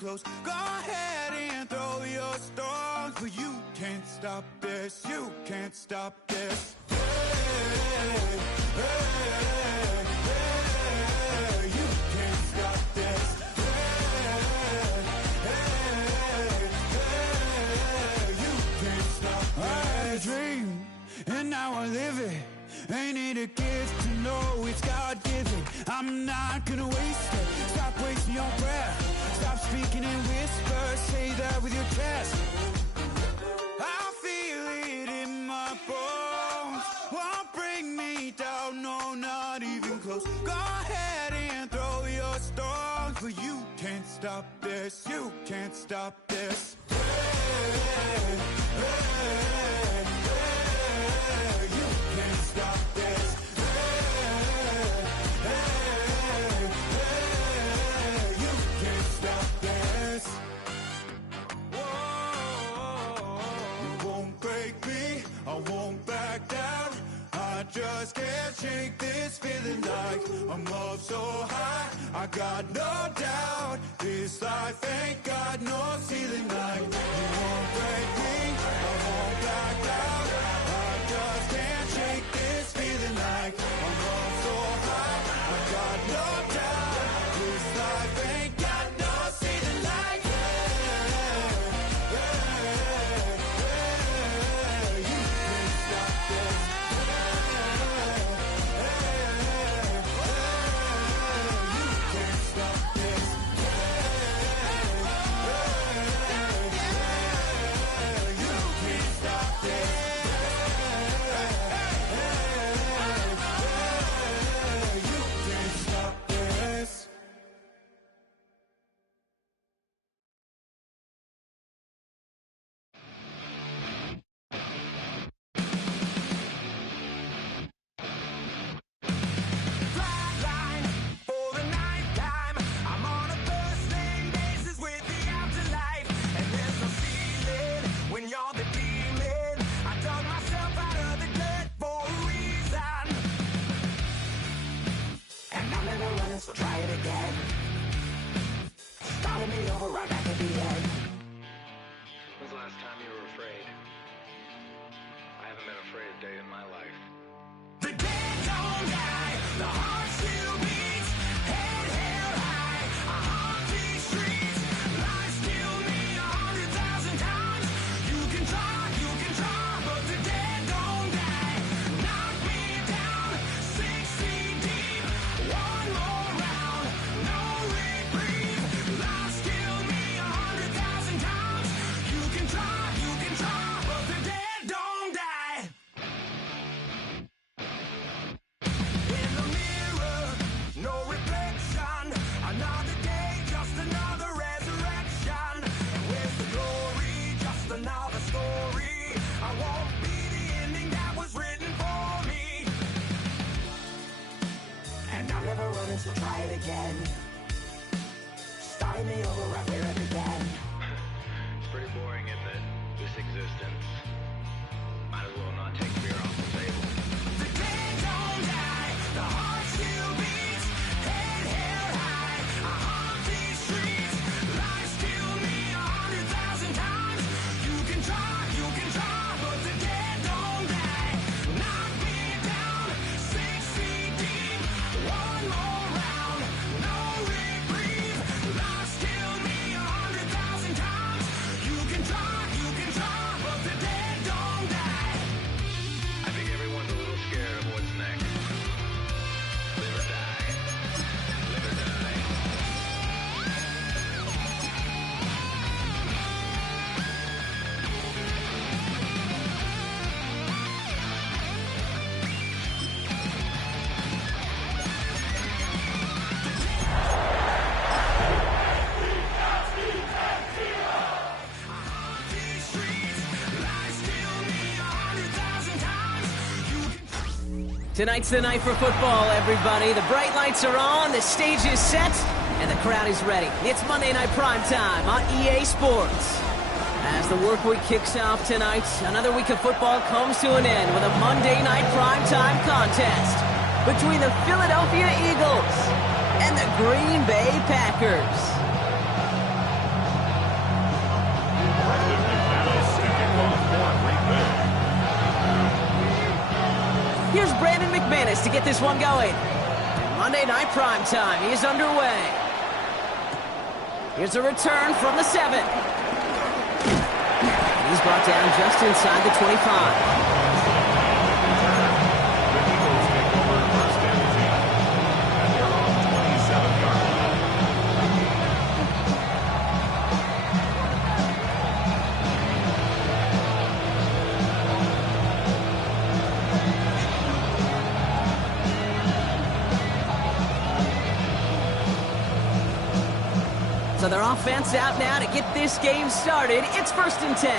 close. Go ahead and throw your stones, but you can't stop this. You can't stop this. Hey, hey, hey, you can't stop this. Hey, hey, hey, you can't stop this. I had a dream, and now I live it. Ain't it a gift to know it's God-given? I'm not gonna waste it. Stop wasting your breath. Stop speaking in whispers. Say that with your chest. I feel it in my bones. Won't bring me down, no, not even close. Go ahead and throw your stones, but you can't stop this. You can't stop this. Hey, hey, hey, you can't stop this. Hey, hey, hey, you can't stop this. Whoa, you won't break me, I won't back down. I just can't shake this feeling like I'm up so high. I got no doubt this life ain't got no ceiling like. You won't break me, I won't back down. I just can't shake this feeling like I'm up so high. I got no doubt this life ain't got no ceiling like. Hey, hey, hey, you can't stop this. So try it again. Starting me over right back at the end. When's the last time you were afraid? I haven't been afraid a day in my life. The dead don't die, the heart still beats, head held high, I haunt these streets, lies kill me 100,000 times. You can try, but the dead don't die. Knock me down 6 feet deep, one more round, no reprieve. Lies kill me 100,000 times. You can try, but the dead don't die. In the mirror, no reflection. Another day, just another resurrection. And where's the glory? Just another story. I won't be the ending that was written for me. And I'm never running, so try it again. Starting me over right where I began. It's pretty boring, isn't it? This existence. Might as well not take fear off the table. The dead don't die, the heart still beats, head held high, I haunt these streets, lies kill me 100,000 times. You can try, but the dead don't die. Knock me down 6 feet deep, one more round, no reprieve. Lies kill me 100,000 times. You can try, but the dead don't die. I think everyone's a little scared of what's next. Live or die. Live or die. These streets, lies kill me 100,000 times. You can Tonight's the night for football, everybody. The bright lights are on, the stage is set, and the crowd is ready. It's Monday Night Prime Time on EA Sports. As the work week kicks off tonight, another week of football comes to an end with a Monday Night Prime Time contest between the Philadelphia Eagles and the Green Bay Packers. advantage to get this one going. Monday Night Prime Time is underway. Here's a return from the 7. He's brought down just inside the 25. So their offense out now to get this game started. It's 1st and 10.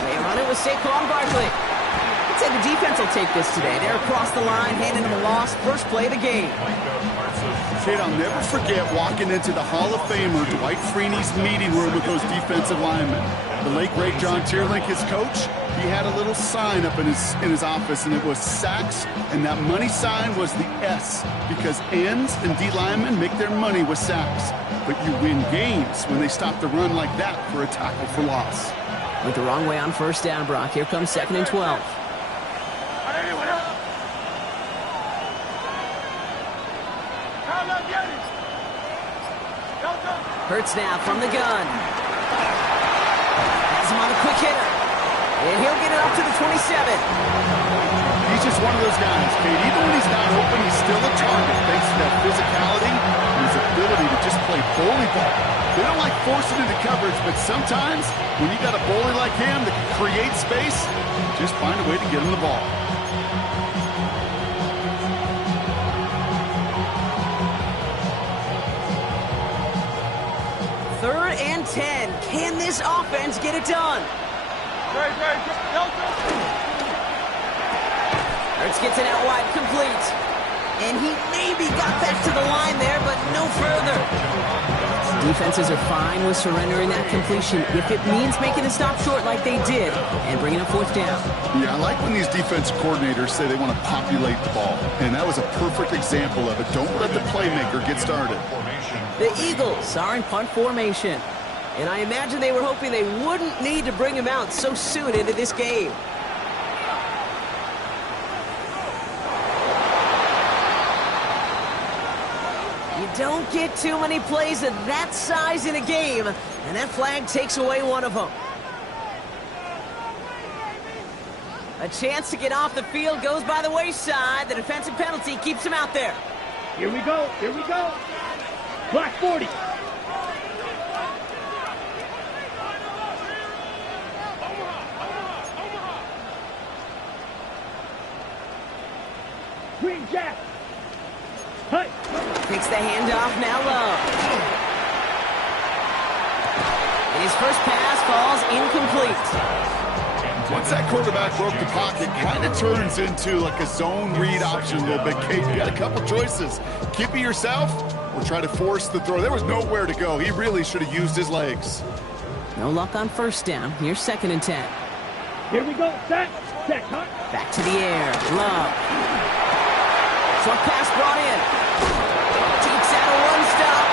They run it with Saquon Barkley. I'd say the defense will take this today. They're across the line, handing them a loss. First play of the game. Kid, I'll never forget walking into the Hall of Famer Dwight Freeney's meeting room with those defensive linemen. The late, great John Tierlink, his coach, he had a little sign up in his office, and it was sacks, and that money sign was the S, because ends and D linemen make their money with sacks. But you win games when they stop the run like that for a tackle for loss. Went the wrong way on 1st down, Brock. Here comes 2nd and 12. Hurts now from the gun. Has him on a quick hitter. And he'll get it up to the 27. He's just one of those guys, Kate. Even when he's not open, he's still a target thanks to that physicality and his ability to just play bully ball. They don't like forcing into coverage, but sometimes when you got a bully like him that can create space, just find a way to get him the ball. Third and 10. Can this offense get it done? Hurts gets it out wide, complete. And he maybe got back to the line there, but no further. Defenses are fine with surrendering that completion if it means making a stop short like they did and bringing up 4th down. Yeah, I like when these defensive coordinators say they want to populate the ball. And that was a perfect example of it. Don't let the playmaker get started. The Eagles are in punt formation. And I imagine they were hoping they wouldn't need to bring him out so soon into this game. You don't get too many plays of that size in a game, and that flag takes away one of them. A chance to get off the field goes by the wayside. The defensive penalty keeps him out there. Here we go. Black 40. Green Jack. Hey. Takes the handoff now low. His first pass falls incomplete. Once that quarterback broke the pocket, kind of turns into like a zone read option a little bit. Kate, you got a couple choices. Keep it yourself or try to force the throw. There was nowhere to go. He really should have used his legs. No luck on 1st down. Here's 2nd and 10. Here we go. Set, huh? Back to the air. Love. Short pass brought in. Takes out a one-stop.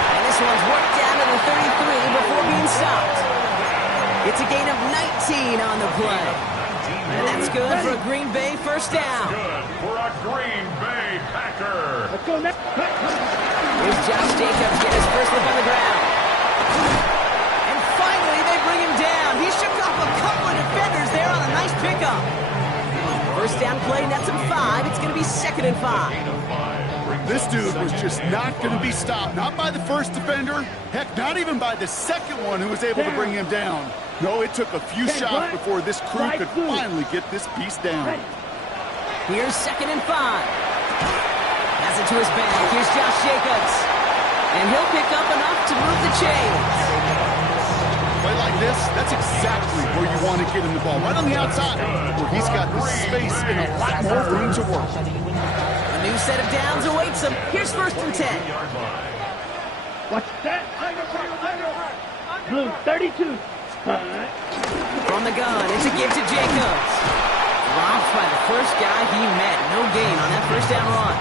And this one's worked down to the 33 before being stopped. It's a gain of 19 on the play. And that's good for a Green Bay 1st down. Good for a Green Bay Packer. Let's go next. Here's Josh Jacobs get his first look on the ground. And finally, they bring him down. He shook off a couple of defenders there on a nice pickup. 1st down play, nets him 5. It's going to be 2nd and 5. This dude was just not going to be stopped. Not by the first defender. Heck, not even by the second one who was able to bring him down. No, it took a few shots before this crew could finally get this piece down. Here's 2nd and 5. Has it to his back. Here's Josh Jacobs. And he'll pick up enough to move the chains. Play like this, that's exactly where you want to get him the ball. Right on the outside, where he's got the space and a lot more room to work. A new set of downs awaits him. Here's 1st and 10. What's that? Blue 32. From the gun, it's a give to Jacobs. Dropped by the first guy he met. No gain on that 1st down run.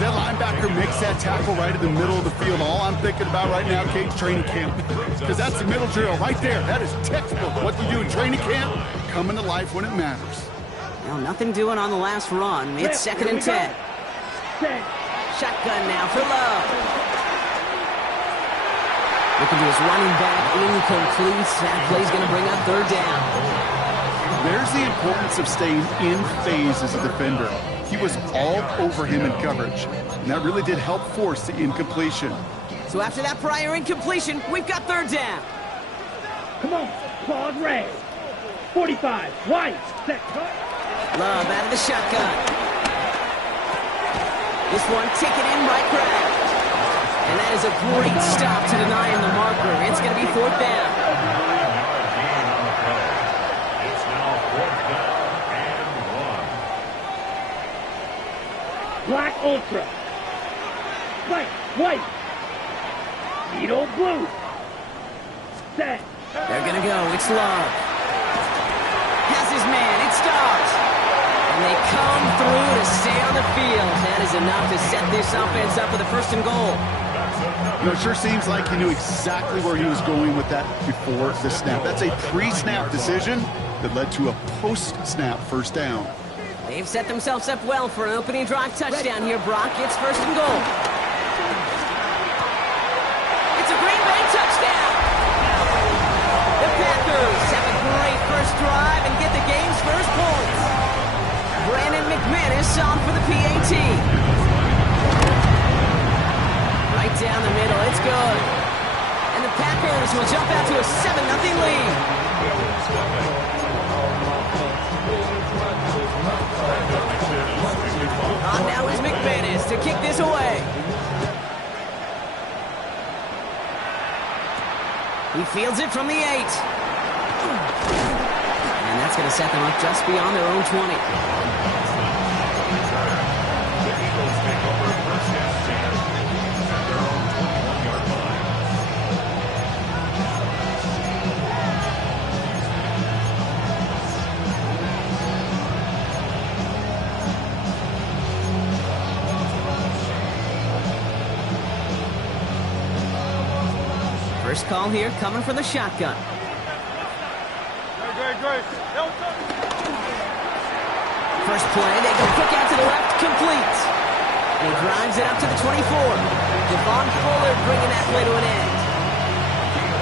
That linebacker makes that tackle right in the middle of the field. All I'm thinking about right now, Kate, training camp. Because that's the middle drill right there. That is textbook. What you do in training camp, coming to life when it matters. Well, nothing doing on the last run. It's second and 10. Shotgun now for Love. Looking to his running back, incomplete. That play's going to bring up third down. There's the importance of staying in phase as a defender. He was all over him in coverage, and that really did help force the incompletion. So after that prior incompletion, we've got third down. Come on, claws red. 45, white, set, cut. Love out of the shotgun. This one taken in by Craig. And that is a great stop to deny him the marker. It's going to be fourth down. It's now fourth down and 1. Black ultra. Black, white. Needle blue. Set. They're going to go. It's Love. Has his man. It stops. And they come through to stay on the field. That is enough to set this offense up with a first and goal. You know, it sure seems like he knew exactly where he was going with that before the snap. That's a pre-snap decision that led to a post-snap first down. They've set themselves up well for an opening drive touchdown here, Brock. It's first and goal. It's a Green Bay touchdown. The Packers have a great first drive and get the game's first points. Brandon McManus on for the PAT. Right down the middle, it's good. And the Packers will jump out to a 7-0 lead. On now is McManus to kick this away. He fields it from the 8. And that's going to set them up just beyond their own 20. The Eagles take over first and 10 at their own 21-yard line. First call here coming from the shotgun. First play, they go quick out to the left, complete. And he drives it up to the 24. Devon Fuller bringing that play to an end.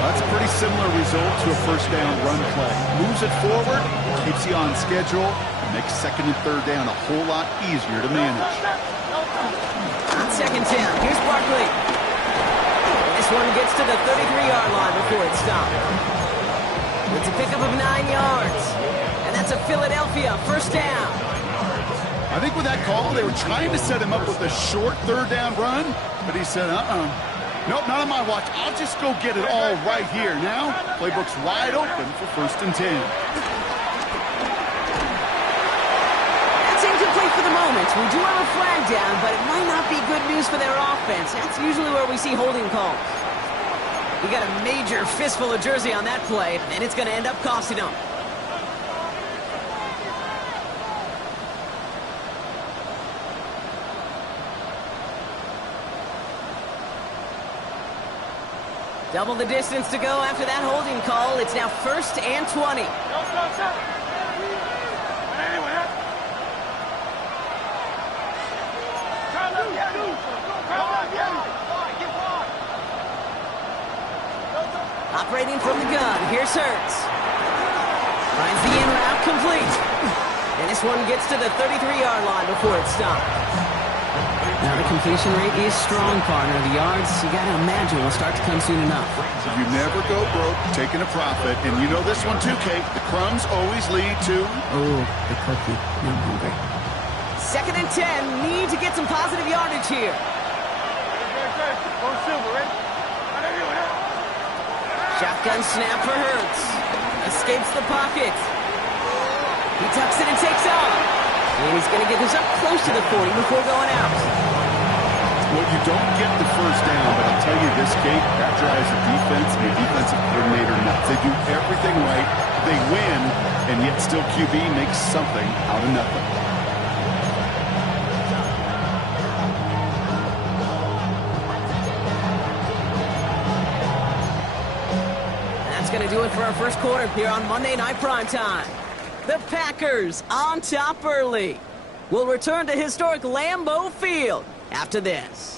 That's a pretty similar result to a first down run play. Moves it forward, keeps you on schedule, and makes second and third down a whole lot easier to manage. On second down, here's Barkley. This one gets to the 33-yard line before it's stopped. It's a pickup of 9 yards. And that's a Philadelphia first down. I think with that call, they were trying to set him up with a short third down run, but he said, nope, not on my watch. I'll just go get it all right here. Now, playbook's wide open for first and 10. That's incomplete for the moment. We do have a flag down, but it might not be good news for their offense. That's usually where we see holding calls. You got a major fistful of jersey on that play, and it's going to end up costing them. Double the distance to go after that holding call. It's now first and 20. Operating from the gun, here's Hurts. Finds the in route complete. And this one gets to the 33-yard line before it's stopped. Now the completion rate is strong, partner. The yards, you got to imagine, will start to come soon enough. You never go broke taking a profit. And you know this one too, Kate. The crumbs always lead to... Oh, the cookie. Now I'm hungry. Second and 10. Need to get some positive yardage here. Shotgun snap for Hurts. Escapes the pocket. He tucks it and takes off. And he's going to get this up close to the 40 before going out. Well, you don't get the first down, but I'll tell you this, Kate, that drives the defense and the defensive coordinator nuts. They do everything right. They win, and yet still QB makes something out of nothing. That's going to do it for our first quarter here on Monday Night Primetime. The Packers on top early. We'll return to historic Lambeau Field after this.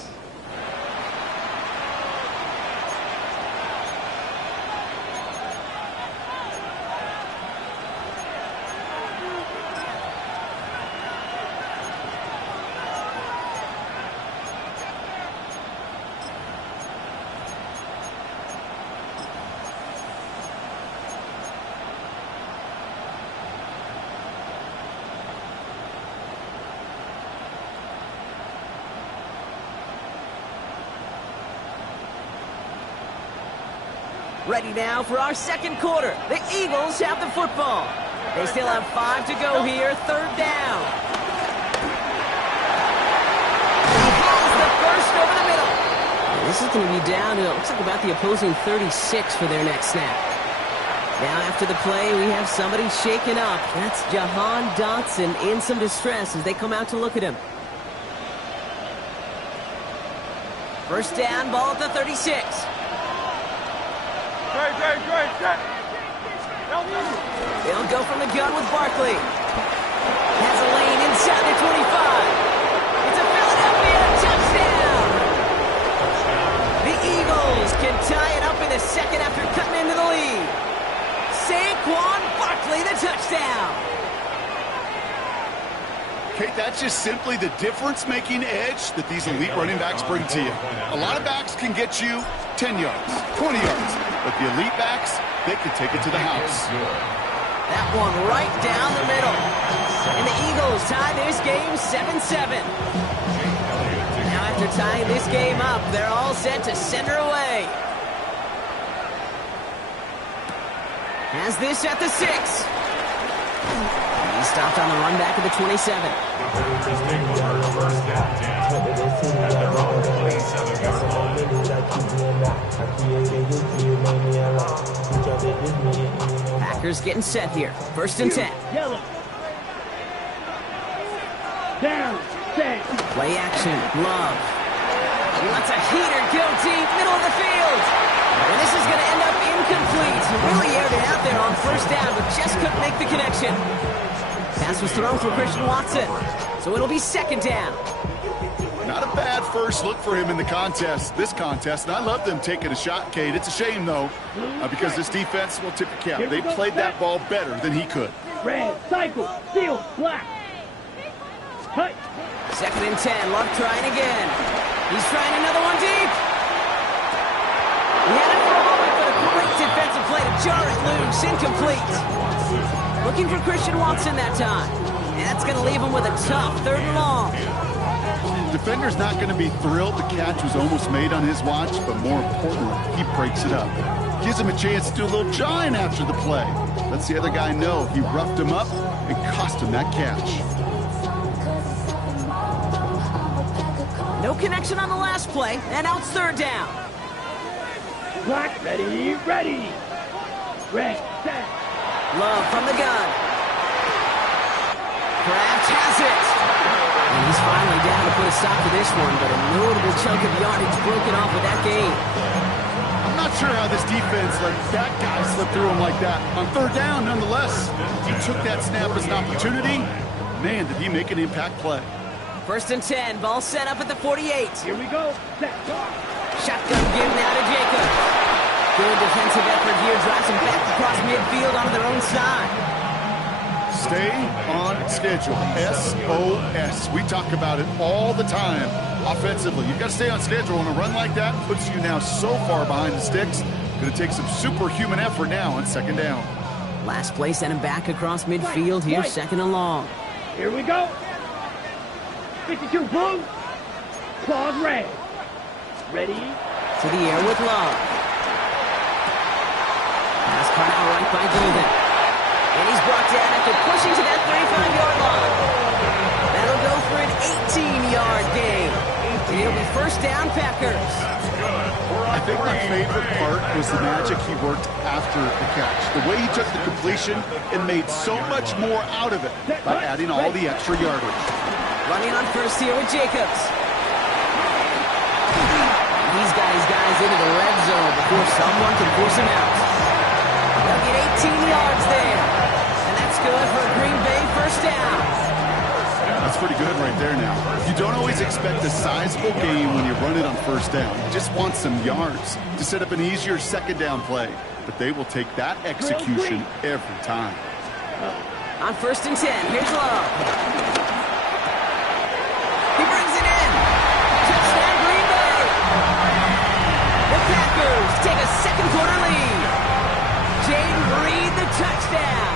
Ready now for our second quarter. The Eagles have the football. They still have 5 to go here, third down. He has the first over the middle. And this is going to be down to, it looks like about the opposing 36 for their next snap. Now after the play, we have somebody shaken up. That's Jahan Dotson in some distress as they come out to look at him. First down, ball at the 36. They'll go from the gun with Barkley. Has a lane inside the 25. It's a Philadelphia touchdown. The Eagles can tie it up in the second after cutting into the lead. Saquon Barkley, the touchdown. Kate, that's just simply the difference-making edge that these elite running backs bring to you. A lot of backs can get you 10 yards, 20 yards, but the elite backs, they can take it to the house. That one right down the middle. And the Eagles tie this game 7-7. Now after tying this game up, they're all set to send her away. Has this at the 6. He stopped on the run back of the 27. Just take over first down 10 at their own 27-yard line. Packers getting set here. First and 10. Yellow. Down. Set. Play action. Love. He lets a heater go deep, middle of the field. And this is going to end up incomplete. He really aired it out there on first down, but just couldn't make the connection. Pass was thrown for Christian Watson, so it'll be second down. Not a bad first look for him in the this contest, and I love them taking a shot, Kate. It's a shame, though, because this defense will tip the cap. They played that ball better than he could. Red, cycle, field, black. Cut. Second and 10, Love trying again. He's trying another one deep. He had it for a moment, but a great defensive play to jar it loose, incomplete. Looking for Christian Watson that time. And that's going to leave him with a tough third and long. Defender's not going to be thrilled the catch was almost made on his watch, but more importantly, he breaks it up. Gives him a chance to do a little jawing after the play. Lets the other guy know he roughed him up and cost him that catch. No connection on the last play, and now it's third down. Black, ready, ready. Red, set. Love from the gun. Kraft has it. And he's finally down to put a stop to this one, but a notable chunk of yardage broken off with that gain. I'm not sure how this defense let that guy slip through him like that. On third down, nonetheless, he took that snap as an opportunity. Man, did he make an impact play. First and 10, ball set up at the 48. Here we go. Set. Shotgun give now to Jacob. Good defensive effort here, drives them back across midfield onto their own side. Stay on schedule. SOS. We talk about it all the time. Offensively, you've got to stay on schedule. And a run like that puts you now so far behind the sticks. Going to take some superhuman effort now on second down. Last play sent him back across midfield here, second and long. Here we go. 52 blue. Claws red. Ready. To the air with Love. Pass caught out right by Golden. And he's brought down after pushing to that 35-yard line. That'll go for an 18-yard gain. And it'll be first down, Packers. I think my favorite part was the magic he worked after the catch. The way he took the completion and made so much more out of it by adding all the extra yardage. Running on first here with Jacobs. He's got his guys into the red zone before someone can force him out. They'll get 18 yards there. And that's good for a Green Bay first down. That's pretty good right there now. You don't always expect a sizable gain when you run it on first down. You just want some yards to set up an easier second down play. But they will take that execution every time. On 1st and 10, here's Love. He brings it in. Touchdown, Green Bay. The Packers take a second quarter lead. Jaden Reed, the touchdown.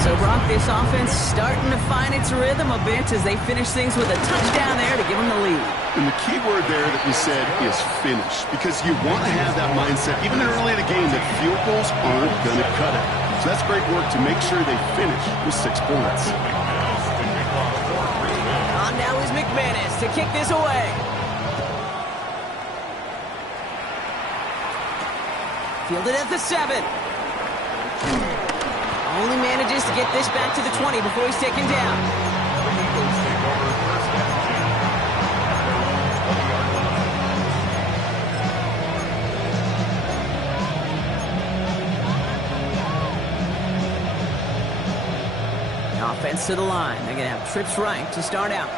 So, Brock, this offense starting to find its rhythm a bit as they finish things with a touchdown there to give them the lead. And the key word there that we said is finish, because you want to have that mindset, even early in the game, that field goals aren't going to cut it. So that's great work to make sure they finish with 6 points. On now is McManus to kick this away. Fielded at the 7. Only manages to get this back to the 20 before he's taken down. Offense to the line. They're going to have trips right to start out.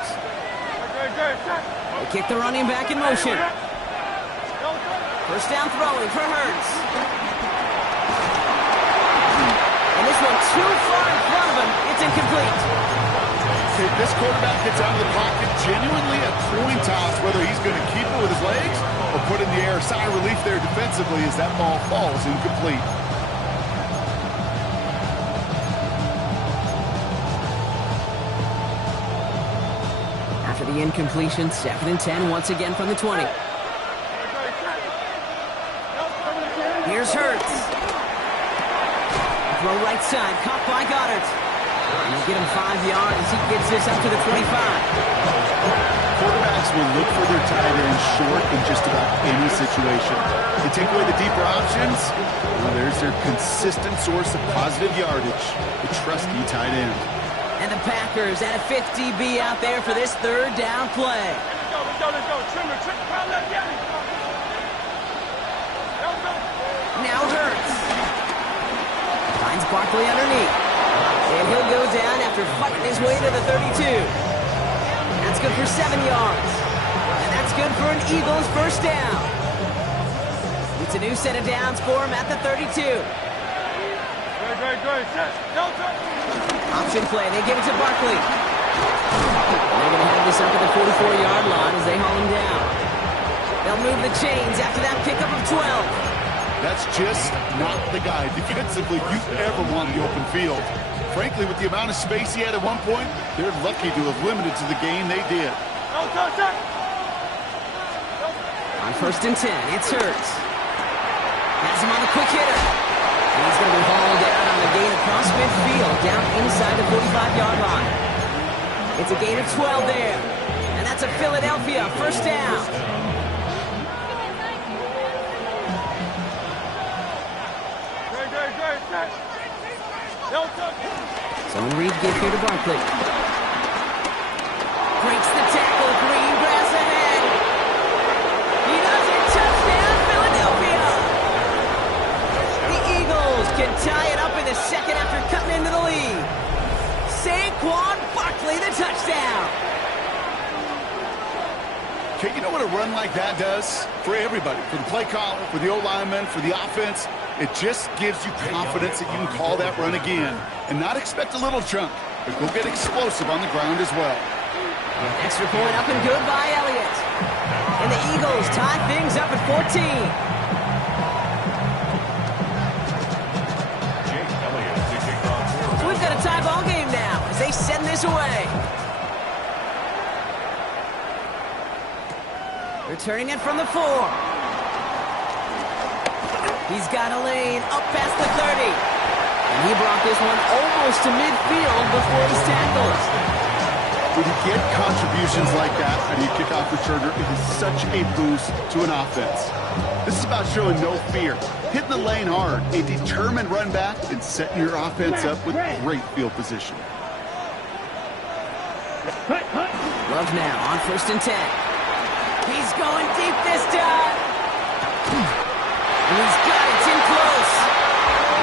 They kick the running back in motion. First down throwing for Hurts. And this one too far in front of him. It's incomplete. If this quarterback gets out of the pocket, genuinely a coin toss whether he's going to keep it with his legs or put in the air. Sigh of relief there defensively as that ball falls incomplete. After the incompletion, 2nd and 10 once again from the 20. Here's Hurts. Throw right side, caught by Goddard. And he'll get him 5 yards as he gets this up to the 25. Quarterbacks will look for their tight end short in just about any situation. They take away the deeper options. Well, there's their consistent source of positive yardage, the trusty tight end. And the Packers at a 50B out there for this 3rd down play. Now Hurts. Finds Barkley underneath. And he'll go down after fighting his way to the 32. That's good for 7 yards. And that's good for an Eagles first down. It's a new set of downs for him at the 32. Option play. They give it to Barkley. They're going to have this up at the 44-yard line as they haul him down. They'll move the chains after that pickup of 12. That's just not the guy defensively you ever want in the open field. Frankly, with the amount of space he had at one point, they're lucky to have limited to the game they did. On 1st and 10, it's Hurts. Has him on the quick hitter. And he's going to be hauled down on the gain across midfield, down inside the 45-yard line. It's a gain of 12 there. And that's a Philadelphia first down. Zone read give here to Barkley. Breaks the tackle. Green grass ahead. He does it. Touchdown, Philadelphia. The Eagles can tie it up in the 2nd after cutting into the lead. Saquon Barkley, the touchdown. Okay, you know what a run like that does for everybody, for the play caller, for the O-lineman, for the offense? It just gives you confidence that you can call that run again and not expect a little chunk, but go get explosive on the ground as well. Extra point up and good by Elliott. And the Eagles tie things up at 14. So we've got a tie ball game now as they send this away. Returning it from the 4. He's got a lane up past the 30. And he brought this one almost to midfield before he's tackled. When you get contributions like that out of your kickoff returner, it is such a boost to an offense. This is about showing no fear, hitting the lane hard, a determined run back, and setting your offense up with great field position. Love now on 1st and 10. He's going deep this time. And he's got it in close.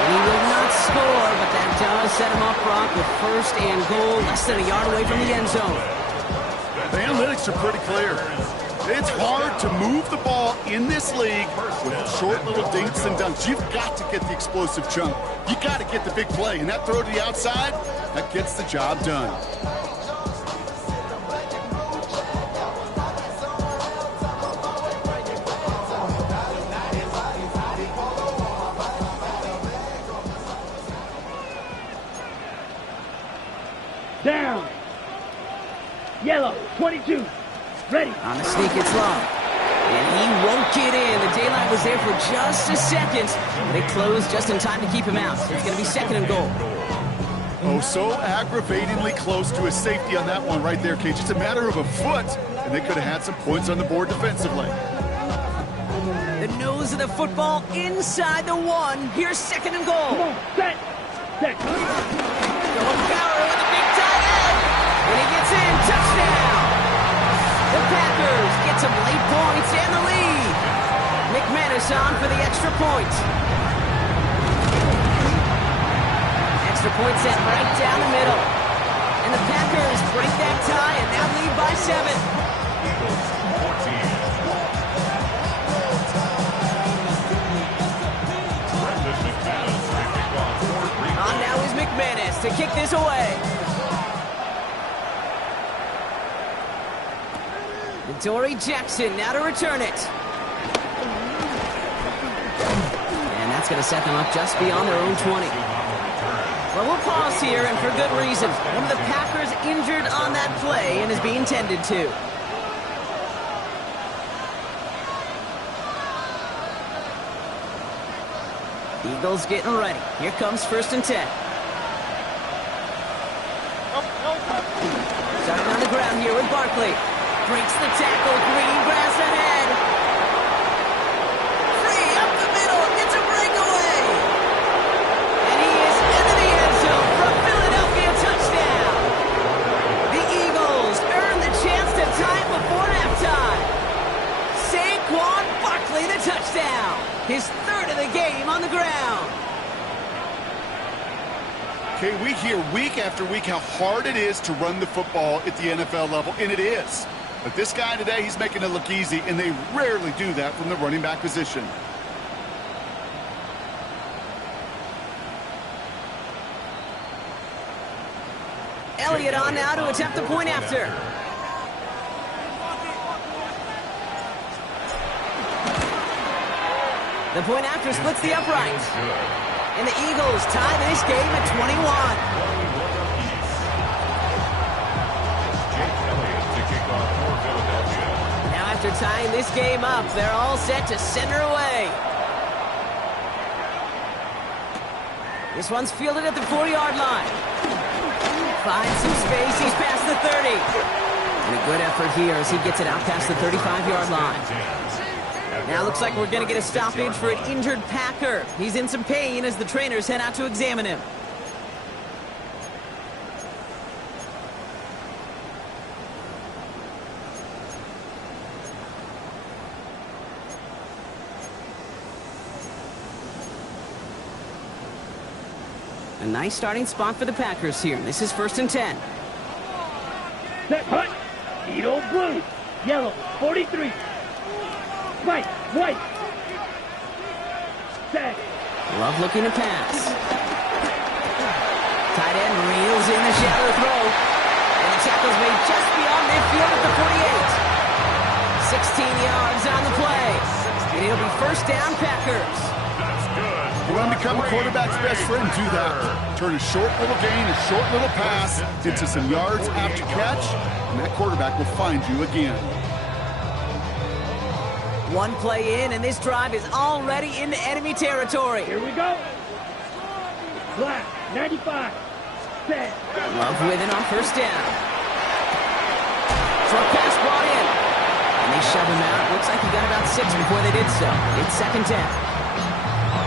And he will not score, but that does set him up, Brock, with first and goal, less than a yard away from the end zone. The analytics are pretty clear. It's hard to move the ball in this league with short little dinks and dunks. You've got to get the explosive chunk. You got to get the big play, and that throw to the outside, that gets the job done. Down. Yellow, 22. Ready. On the sneak, it's long. And he won't get in. The daylight was there for just a second, but it closed just in time to keep him out. So it's going to be second and goal. Oh, so aggravatingly close to his safety on that one right there, Cage. It's a matter of a foot, and they could have had some points on the board defensively. The nose of the football inside the one. Here's second and goal. Come on, set. Set. Going power with a big tight end. When he gets in, touchdown. The Packers get some late points and the lead. McManus on for the extra point. Extra point set right down the middle. And the Packers break that tie and now lead by 7. On now is McManus to kick this away. Dory Jackson now to return it. And that's going to set them up just beyond their own 20. Well, we'll pause here, and for good reason. One of the Packers injured on that play and is being tended to. Eagles getting ready. Here comes first and 10. Starting on the ground here with Barkley. Breaks the tackle, green grass ahead. Free up the middle, it's a breakaway. And he is into the end zone for a Philadelphia touchdown. The Eagles earn the chance to tie it before halftime. Saquon Barkley, the touchdown. His third of the game on the ground. Okay, we hear week after week how hard it is to run the football at the NFL level, and it is. But this guy today, he's making it look easy, and they rarely do that from the running back position. Elliott on now to attempt the point after. The point after splits the upright. And the Eagles tie this game at 21. Now after tying this game up, they're all set to center away. This one's fielded at the 40-yard line. Finds some space, he's past the 30. And a good effort here as he gets it out past the 35-yard line. Now looks like we're going to get a stoppage for an injured Packer. He's in some pain as the trainers head out to examine him. A nice starting spot for the Packers here. This is first and 10. Set. Hut. Eagle blue. Yellow, 43. White. Set. Love looking to pass. Tight end reels in the shallow throw. And the tackle's made just beyond midfield at the 48. 16 yards on the play. And it'll be first down, Packers. You want to become a quarterback's best friend, do that. Turn a short little gain, a short little pass into some yards after catch, and that quarterback will find you again. One play in, and this drive is already into enemy territory. Here we go. Black, 95. Set. Love with it on first down. Short pass brought in. And they shove him out. Looks like he got about 6 before they did so. It's second 10.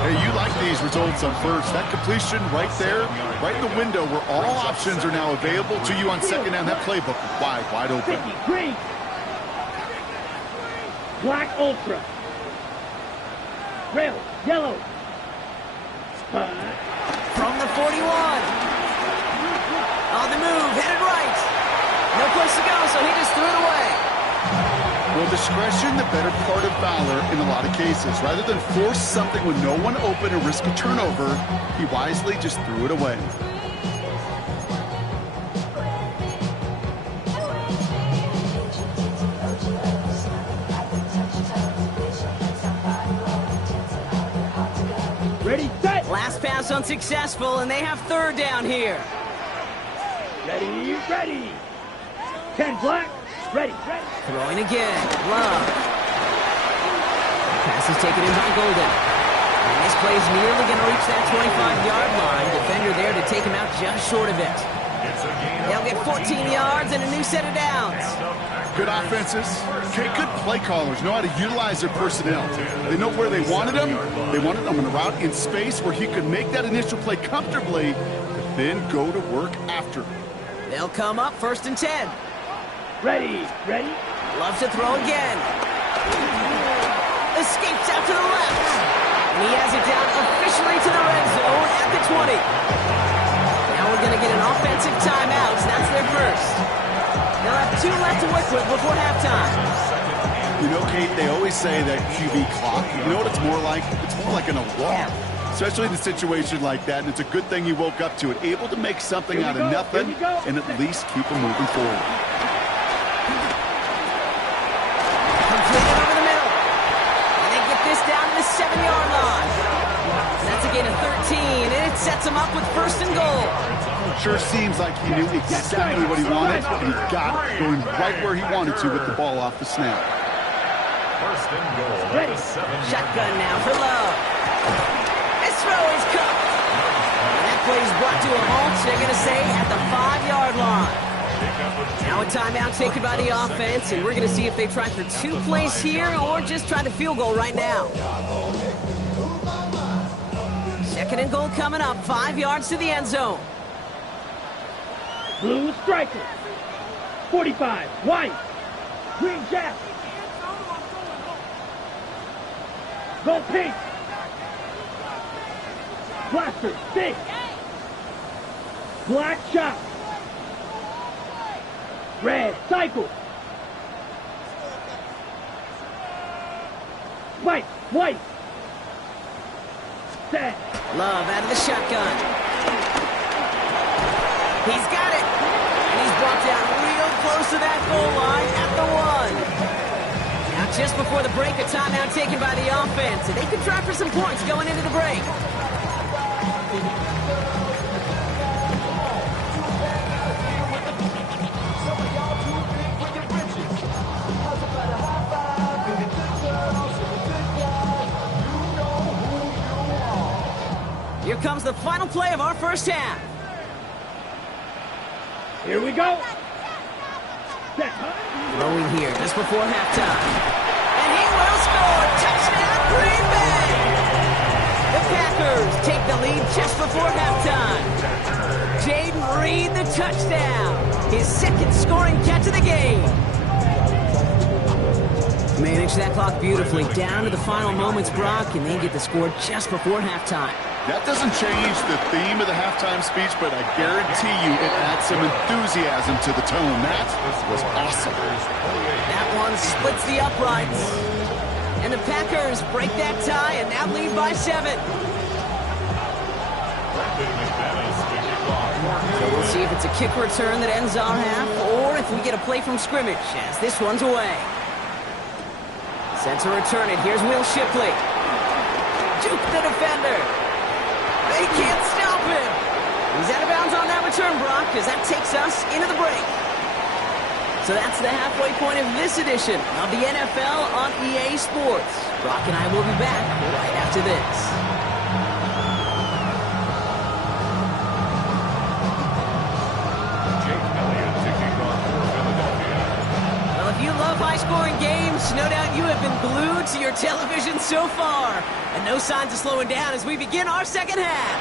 Hey, you like these results on first. That completion right there, right in the window where all options are now available to you on second down. That playbook is wide open. 50, green. Black ultra. Rail, yellow. From 41. On the move, headed right. No place to go, so he just threw it away. Well, discretion, the better part of valor in a lot of cases. Rather than force something with no one open and risk a turnover, he wisely just threw it away. Ready, set. Last pass unsuccessful, and they have third down here. Ready, ready. 10 black. Ready, ready. Throwing again. Love. Pass is taken in by Golden. And this play is nearly going to reach that 25-yard line. Defender there to take him out just short of it. They'll get 14 yards and a new set of downs. Good offenses. Okay, good play callers know how to utilize their personnel. They know where they wanted him. They wanted him on a route in space where he could make that initial play comfortably, but then go to work after. They'll come up first and 10. Ready, ready. Loves to throw again. Escapes out to the left. And he has it down officially to the red zone at the 20. Now we're going to get an offensive timeout. That's their first. They'll have 2 left to work with before halftime. You know, Kate, they always say that QB clock, you know what it's more like? It's more like an alarm. Especially in a situation like that, and it's a good thing you woke up to it. Able to make something out of nothing and at least keep them moving forward. Completed over the middle. And they get this down to the 7-yard line. That's a gain of 13, and it sets them up with first and goal. Sure seems like he knew exactly what he wanted, and he got it, going right where he wanted to with the ball off the snap. First and goal. Ready. Shotgun now for Love. This throw is cooked. And that play is brought to a halt, they're going to say, at the 5-yard line. Now a timeout taken by the offense, and we're going to see if they try for 2 plays here or just try the field goal right now. Second and goal coming up, 5 yards to the end zone. Blue striker. 45, white. Green jacket. Gold pink. Blaster, 6. Black shot. Red, cycle. White, white. Set. Love out of the shotgun. He's got it. And he's brought down real close to that goal line at the 1. Now just before the break, a timeout taken by the offense. And they could try for some points going into the break. Here comes the final play of our first half. Here we go. Set. Throwing here just before halftime. And he will score. Touchdown, Green Bay. The Packers take the lead just before halftime. Jaden Reed, the touchdown. His second scoring catch of the game. Manage that clock beautifully down to the final moments, Brock, and then get the score just before halftime. That doesn't change the theme of the halftime speech, but I guarantee you it adds some enthusiasm to the tone. That was awesome. That one splits the uprights. And the Packers break that tie and now lead by 7. So we'll see if it's a kick return that ends our half, or if we get a play from scrimmage, as this one's away. Set to return it. Here's Will Shipley. Juke the defender. They can't stop him. He's out of bounds on that return, Brock, as that takes us into the break. So that's the halfway point of this edition of the NFL on EA Sports. Brock and I will be back right after this. Well, if you love high-scoring games, no doubt you have been glued to your television so far. And no signs of slowing down as we begin our second half.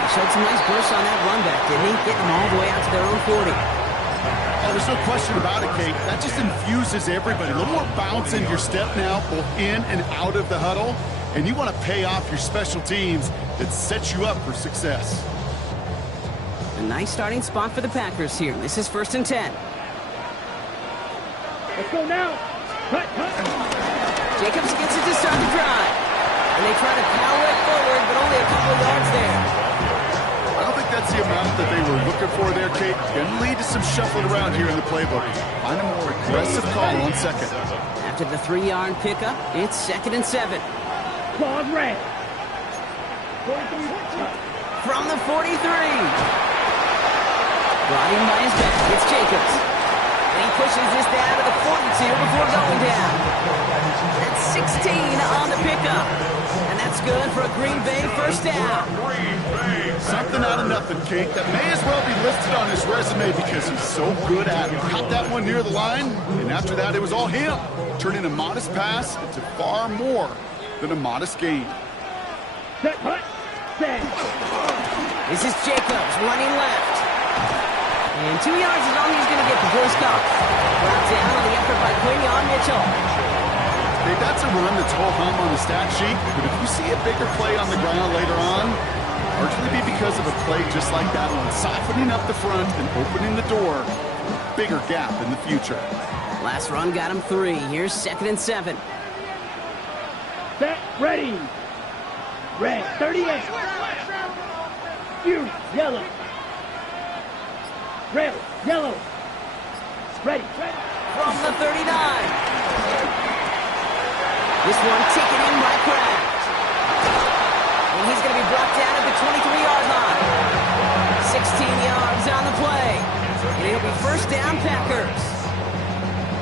He showed some nice bursts on that run back, didn't he? Getting them all the way out to their own 40. Oh, there's no question about it, Kate. That just infuses everybody. A little more bounce in your step now, both in and out of the huddle. and you want to pay off your special teams that sets you up for success. A nice starting spot for the Packers here. This is 1st and 10. Let's go now. Cut. Jacobs gets it to start the drive. And they try to power it forward, but only a couple of yards there. I don't think that's the amount that they were looking for there, Kate. Going to lead to some shuffling around here in the playbook. Find a more aggressive call on second. After the 3-yard pickup, it's 2nd and 7. Claws red. From the 43. Brought in by his back. It's Jacobs. And he pushes this down to the 42 before going down. That's 16 on the pickup. And that's good for a Green Bay first down. Something out of nothing, Kate. That may as well be listed on his resume because he's so good at it. Caught that one near the line, and after that, it was all him. Turning a modest pass into far more than a modest gain. Set. This is Jacobs running left. And 2 yards is all he's going to get before he stops. Brought down on the effort by Quinion Mitchell. Hey, that's a run that's ho-hum on the stat sheet, but if you see a bigger play on the ground later on, largely be because of a play just like that one, softening up the front and opening the door for a bigger gap in the future. Last run got him 3. Here's 2nd and 7. Set. Ready. Red. 38. Fury. Yellow. Red. Yellow. Ready. From the 39. This one taken in by Kraft. And he's going to be brought down at the 23-yard line. 16 yards on the play. And it'll be first down, Packers.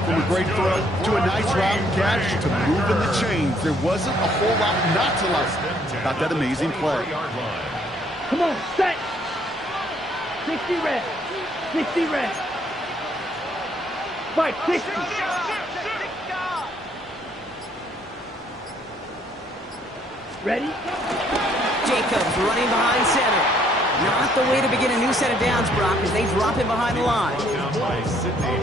From a great throw to a nice route catch to moving the chains, there wasn't a whole lot not to like about that amazing play. Come on. Set. 60 red. 60 red. 560. Ready? Jacobs running behind center. Not the way to begin a new set of downs, Brock, as they drop him behind the line.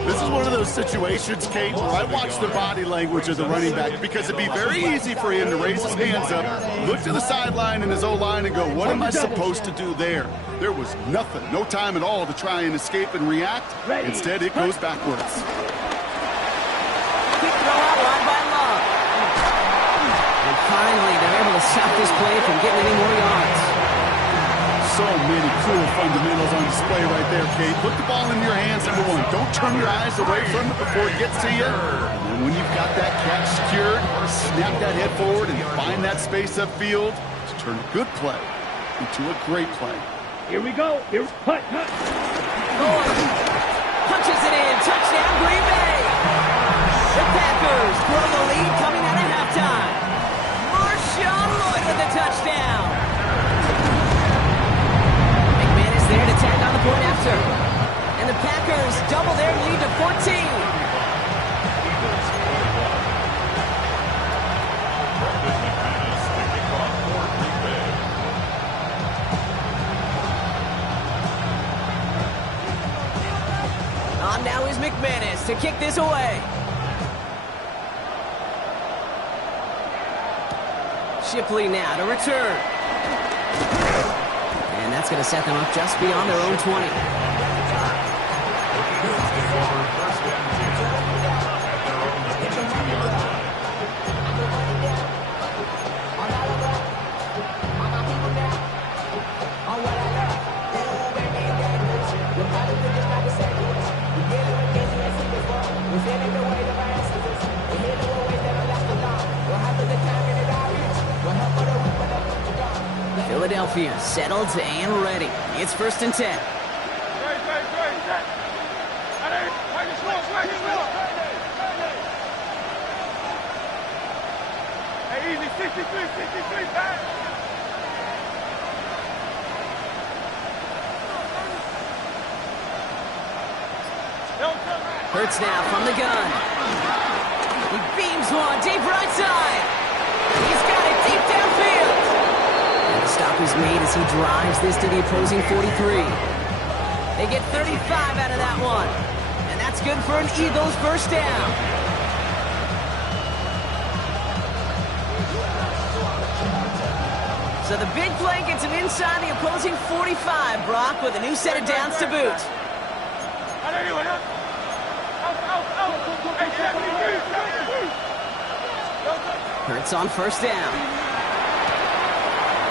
This is one of those situations, Kate, where I watch the body language of the running back because it'd be very easy for him to raise his hands up, look to the sideline in his O-line and go, what am I supposed to do there? There was nothing, no time at all to try and escape and react. Instead, it goes backwards. Quick throw out line by Love. And finally, they're able to stop this play from getting any more yards. So many cool fundamentals on display right there, Kate. Put the ball in your hands, number one. Don't turn your eyes away from it before it gets to you. And then when you've got that catch secured, snap that head forward and find that space upfield to turn a good play into a great play. Here we go. Here's putt. Punches it in. Touchdown, Green Bay. The Packers grow the lead coming out of halftime. Marshawn Lloyd with the touchdown. McManus there to tag on the point after. And the Packers double their lead to 14. On now is McManus to kick this away. Shipley now to return. And that's going to set them up just beyond their own 20. Philadelphia settled and ready. It's 1st and 10. Hurts now from the gun. He beams one deep right side. He's got it deep downfield. And the stop is made as he drives this to the opposing 43. They get 35 out of that one. And that's good for an Eagles first down. So the big play gets him inside the opposing 45, Brock, with a new set of downs to boot. Hurts on first down.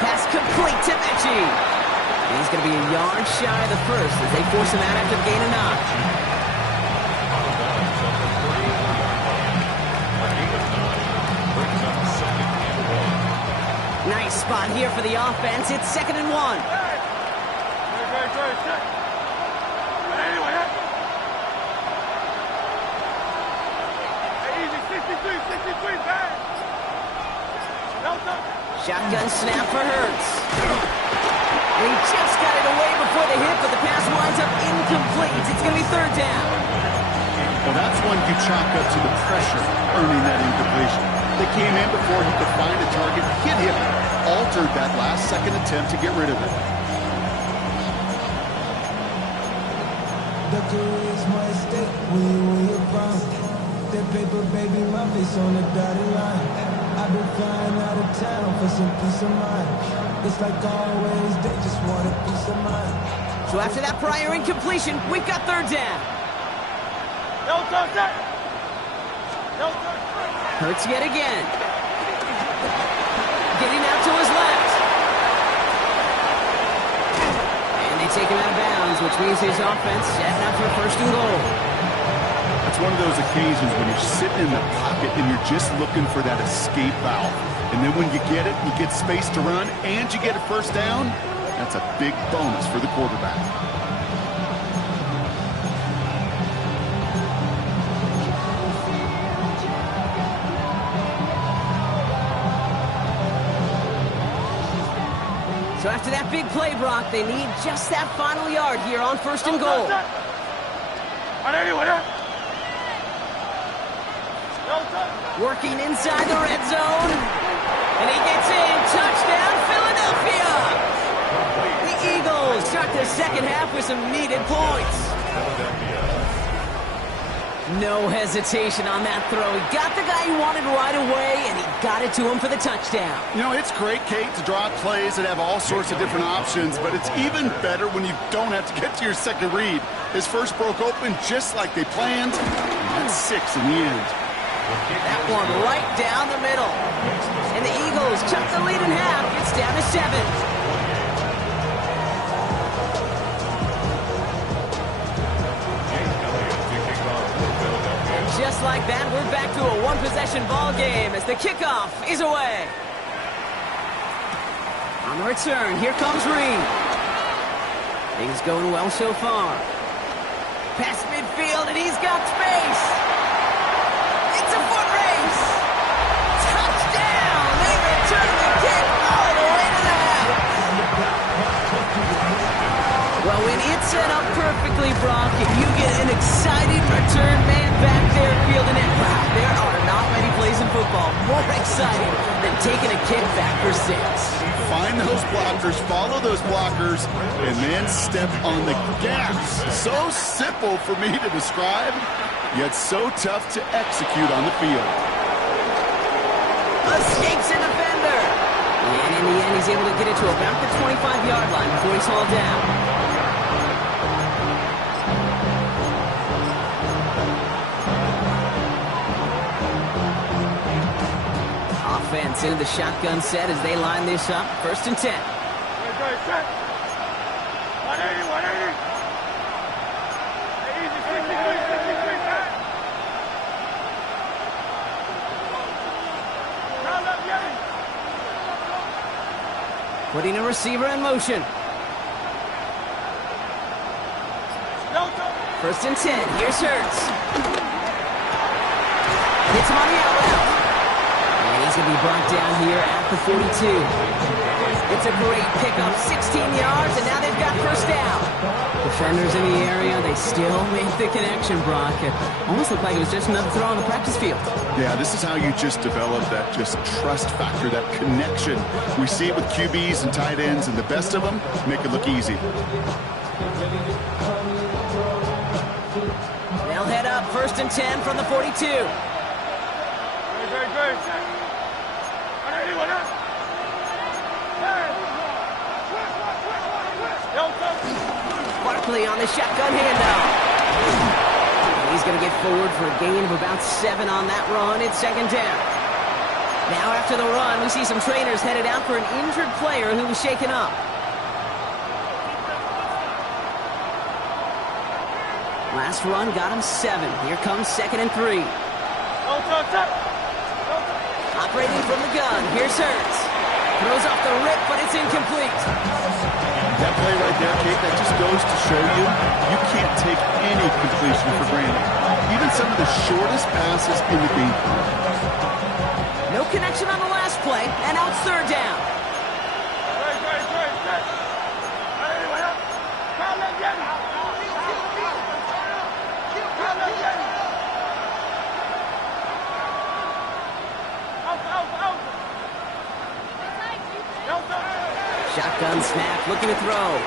Pass complete to Mechie. He's going to be a yard shy of the first as they force him out after the gain of 9. Nice spot here for the offense. It's 2nd and 1. Shotgun snap for Hurts. And he just got it away before the hit, but the pass winds up incomplete. It's going to be 3rd down. Well, that's one you chalk up to the pressure earning that incompletion. They came in before he could find a target, hit him, altered that last-second attempt to get rid of it. The career's my stake when you're brown. That paper, baby, my face on the dotted line. I've been flying out of town for some peace of mind. It's like always, they just want a piece of mind. So after that prior incompletion, we've got 3rd down. Hurts yet again. Getting out to his left. And they take him out of bounds, which means his offense setting up for 1st and goal. It's one of those occasions when you're sitting in the pocket and you're just looking for that escape valve. And then when you get it, you get space to run, and you get a 1st down, that's a big bonus for the quarterback. So after that big play, Brock, they need just that final yard here on 1st and goal. Working inside the red zone. And he gets in. Touchdown, Philadelphia! The Eagles start the 2nd half with some needed points. No hesitation on that throw. He got the guy he wanted right away, and he got it to him for the touchdown. You know, it's great, Kate, to draw plays that have all sorts of different options, but it's even better when you don't have to get to your second read. His first broke open just like they planned, and that's 6 in the end. That one right down the middle. And the Eagles cut the lead in half. It's down to 7. Just like that, we're back to a one-possession ball game as the kickoff is away. On the return, here comes Reed. Things going well so far. Past midfield, and he's got space. It's a foot race. Touchdown! They return the kick all the way to the half. Well, when it's set up perfectly, Brock, if you get an exciting return man back there fielding it, wow, there are not many plays in football more exciting than taking a kick back for 6. Find those blockers, follow those blockers, and then step on the gas. So simple for me to describe, yet so tough to execute on the field. Escapes a defender. And in the end, he's able to get it to about the 25-yard line before he's hauled down. Offense into the shotgun set as they line this up. 1st and 10. Putting a receiver in motion. 1st and 10. Here's Hurts. Hits him on the out route. And he's going to be brought down here at the 42. It's a great pickup, 16 yards, and now they've got 1st down. Defenders in the area, they still make the connection, Brock. It almost looked like it was just another throw on the practice field. Yeah, this is how you just develop that just trust factor, that connection. We see it with QBs and tight ends, and the best of them make it look easy. They'll head up 1st and 10 from the 42. Barkley on the shotgun handoff. And he's going to get forward for a gain of about 7 on that run. It's second down. Now after the run, we see some trainers headed out for an injured player who was shaken up. Last run got him 7. Here comes 2nd and 3. Operating from the gun. Here's Hurts. Throws off the rip, but it's incomplete. That play right there, Kate, that just goes to show you you can't take any completion for granted. Even some of the shortest passes in the game. No connection on the last play, and now it's third down. Shotgun snap, looking to throw.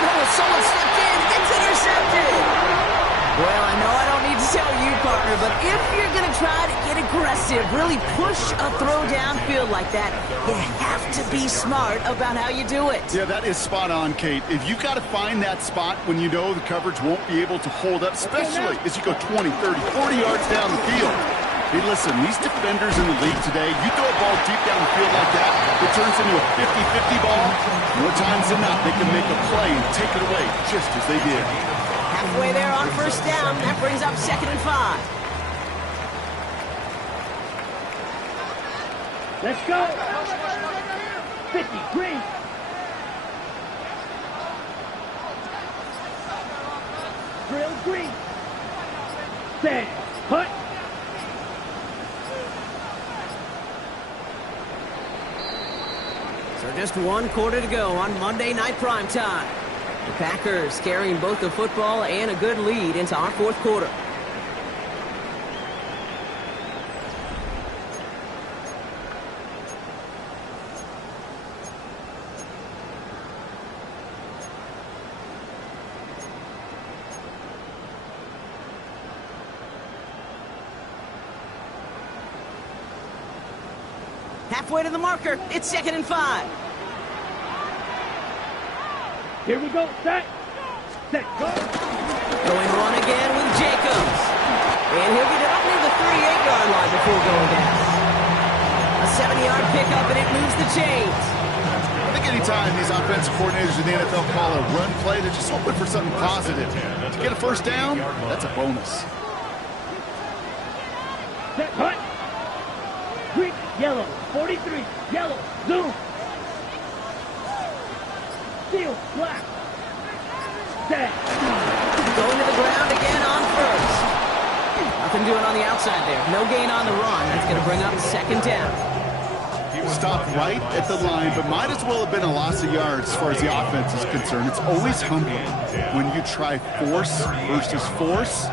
Oh, someone slipped in. It's intercepted. Well, I know I don't need to tell you, partner, but if you're going to try to get aggressive, really push a throw downfield like that, you have to be smart about how you do it. Yeah, that is spot on, Kate. If you've got to find that spot when you know the coverage won't be able to hold up, especially as you go 20, 30, 40 yards down the field. Hey, listen, these defenders in the league today, you throw a ball deep down the field like that, it turns into a 50-50 ball. More times than not, they can make a play and take it away just as they did. Halfway there on first down. That brings up 2nd and 5. Let's go. 50, green. Drill green. Set. Hut. So just 1 quarter to go on Monday Night Primetime. The Packers carrying both the football and a good lead into our 4th quarter. Halfway to the marker. It's 2nd and 5. Here we go. Set. Set. Go. Going run again with Jacobs. And he'll get it up near the 38-yard line before going down. A 70-yard pickup, and it moves the chains. I think anytime these offensive coordinators in the NFL call a run play, they're just hoping for something positive. To get a first down, that's a bonus. Set. Hut. Green. Yellow. 43. Yellow. Zoom. Steel. Black. Set. Going to the ground again on first. Nothing doing on the outside there. No gain on the run. That's going to bring up 2nd down. Stopped right at the line, but might as well have been a loss of yards as far as the offense is concerned. It's always humbling when you try force versus force,